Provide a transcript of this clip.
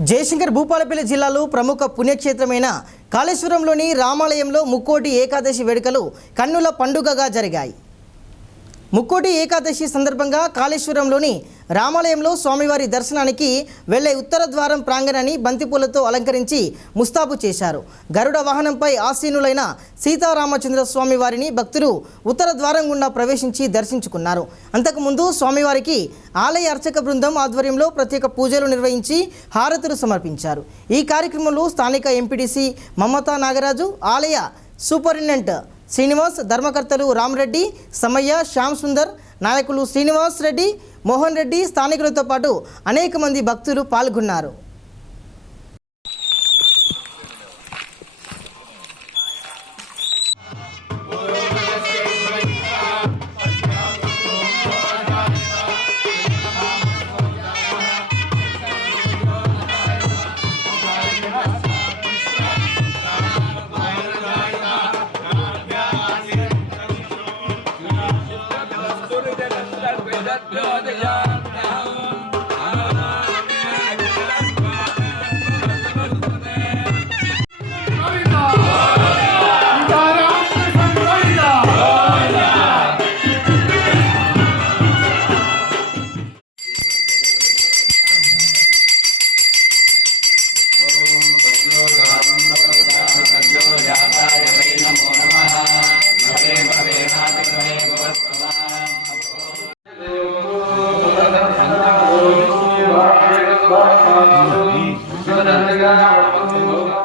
జయశంకర్ భూపాలపల్లి జిల్లాలో ప్రముఖ పుణ్యక్షేత్రమైన కాళేశ్వరంలోని రామాలయంలో ముక్కోటి ఏకాదశి వేడుకలు కన్నుల పండుగగా జరిగాయి. ముక్కోటి ఏకాదశి సందర్భంగా కాళేశ్వరంలోని రామాలయంలో స్వామివారి దర్శనానికి వెళ్లే ఉత్తర ద్వారం ప్రాంగణాన్ని బంతిపూలతో అలంకరించి ముస్తాబు చేశారు. గరుడ వాహనంపై ఆసీనులైన సీతారామచంద్ర స్వామి వారిని భక్తులు ఉత్తర ద్వారం గుండా ప్రవేశించి దర్శించుకున్నారు. అంతకుముందు స్వామివారికి ఆలయ అర్చక బృందం ఆధ్వర్యంలో ప్రత్యేక పూజలు నిర్వహించి హారతులు సమర్పించారు. ఈ కార్యక్రమంలో స్థానిక ఎంపీటీసీ మమతా నాగరాజు, ఆలయ సూపరింటెండెంట్ శ్రీనివాస్, ధర్మకర్తలు రామరెడ్డి, సమయ్య, శ్యామ్ సుందర్, నాయకులు శ్రీనివాస్ రెడ్డి, మోహన్ రెడ్డి, స్థానికులతో పాటు అనేక మంది భక్తులు పాల్గొన్నారు. Gracias.